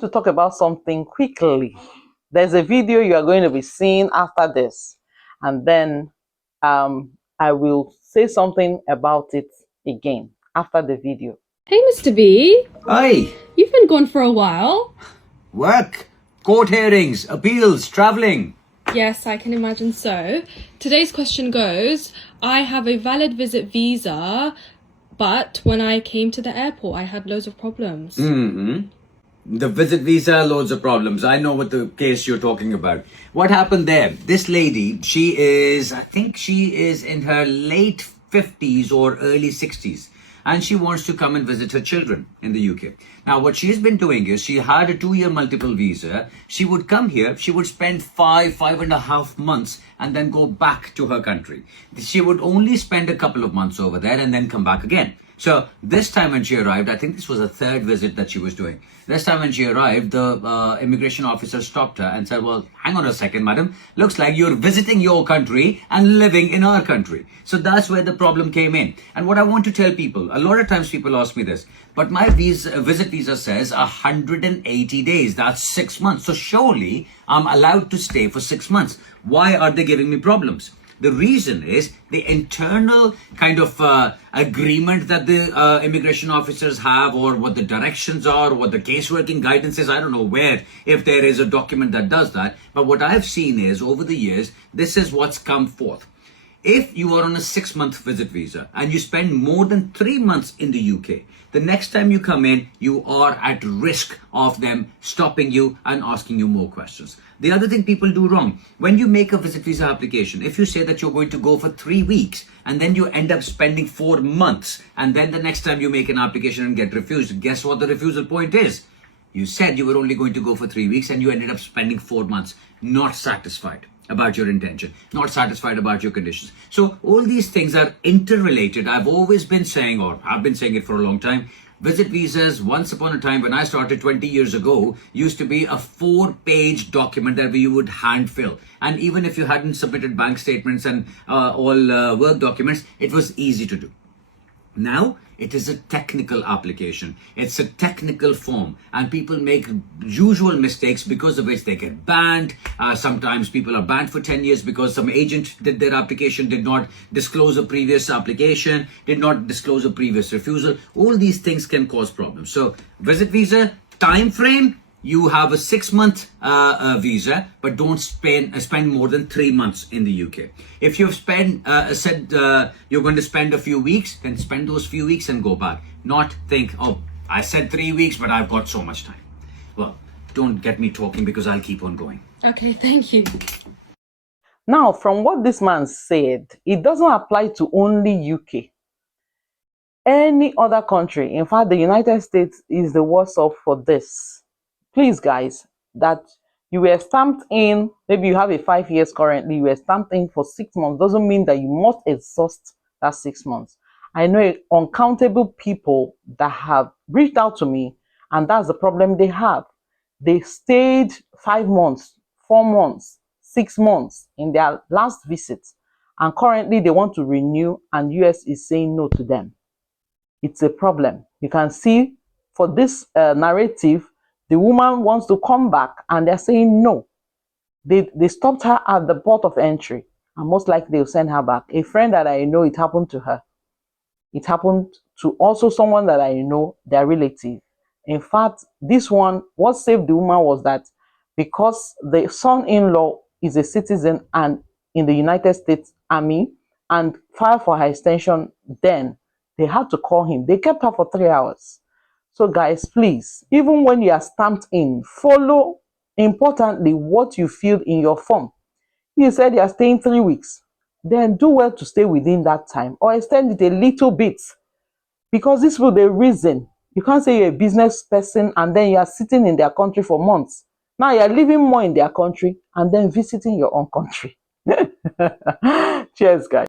to talk about something quickly. There's a video you are going to be seeing after this, and then I will say something about it again after the video. Hey, Mr. B. Hi. You've been gone for a while. Work, court hearings, appeals, travelling. Yes, I can imagine so. Today's question goes, I have a valid visit visa, but when I came to the airport, I had loads of problems. The visit visa, loads of problems. I know what the case you're talking about. What happened there? This lady, I think she is in her late 50s or early 60s. And she wants to come and visit her children in the UK. Now, what she's been doing is she had a 2-year multiple visa. She would come here, she would spend 5.5 months and then go back to her country. She would only spend a couple of months over there and then come back again. So this time when she arrived, I think this was a third visit that she was doing. This time when she arrived, the immigration officer stopped her and said, well, hang on a second, madam. Looks like you're visiting your country and living in our country. So that's where the problem came in. And what I want to tell people, a lot of times people ask me this, but my visit visa says 180 days. That's 6 months. So surely I'm allowed to stay for 6 months. Why are they giving me problems? The reason is the internal kind of agreement that the immigration officers have, or what the directions are, or what the caseworking guidance is. I don't know where, if there is a document that does that. But what I've seen is, over the years, this is what's come forth. If you are on a 6-month visit visa and you spend more than 3 months in the UK, the next time you come in, you are at risk of them stopping you and asking you more questions. The other thing people do wrong, when you make a visit visa application, if you say that you're going to go for 3 weeks and then you end up spending 4 months, and then the next time you make an application and get refused, guess what the refusal point is? You said you were only going to go for 3 weeks and you ended up spending 4 months, not satisfied about your intention, not satisfied about your conditions. So all these things are interrelated. I've always been saying, or I've been saying it for a long time, visit visas, once upon a time when I started 20 years ago, used to be a 4-page document that you would hand fill. And even if you hadn't submitted bank statements and all work documents, it was easy to do. Now, it is a technical application. It's a technical form, and people make usual mistakes because of which they get banned. Sometimes people are banned for 10 years because some agent did their application, did not disclose a previous application, did not disclose a previous refusal. All these things can cause problems. So, visit visa, time frame, you have a 6-month visa, but don't spend more than 3 months in the UK. If you've said you're going to spend a few weeks, then spend those few weeks and go back. Not think, oh, I said 3 weeks, but I've got so much time. Well, don't get me talking because I'll keep on going. Okay, thank you. Now, from what this man said, it doesn't apply to only UK. Any other country, in fact, the United States is the worst off for this. Please, guys, that you were stamped in, maybe you have a 5 years currently, you were stamped in for 6 months, doesn't mean that you must exhaust that 6 months. I know uncountable people that have reached out to me, and that's the problem they have. They stayed 5 months, 4 months, 6 months in their last visit, and currently they want to renew, and US is saying no to them. It's a problem. You can see for this narrative, the woman wants to come back and they're saying no. They stopped her at the port of entry, and most likely they'll send her back. A friend that I know, it happened to her. It happened to also someone that I know, their relative. In fact, this one, what saved the woman was that because the son-in-law is a citizen and in the United States Army and filed for her extension, then they had to call him. They kept her for 3 hours. So guys, please, even when you are stamped in, follow, importantly, what you fill in your form. You said you are staying 3 weeks. Then do well to stay within that time or extend it a little bit. Because this will be the reason. You can't say you're a business person and then you are sitting in their country for months. Now you are living more in their country and then visiting your own country. Cheers, guys.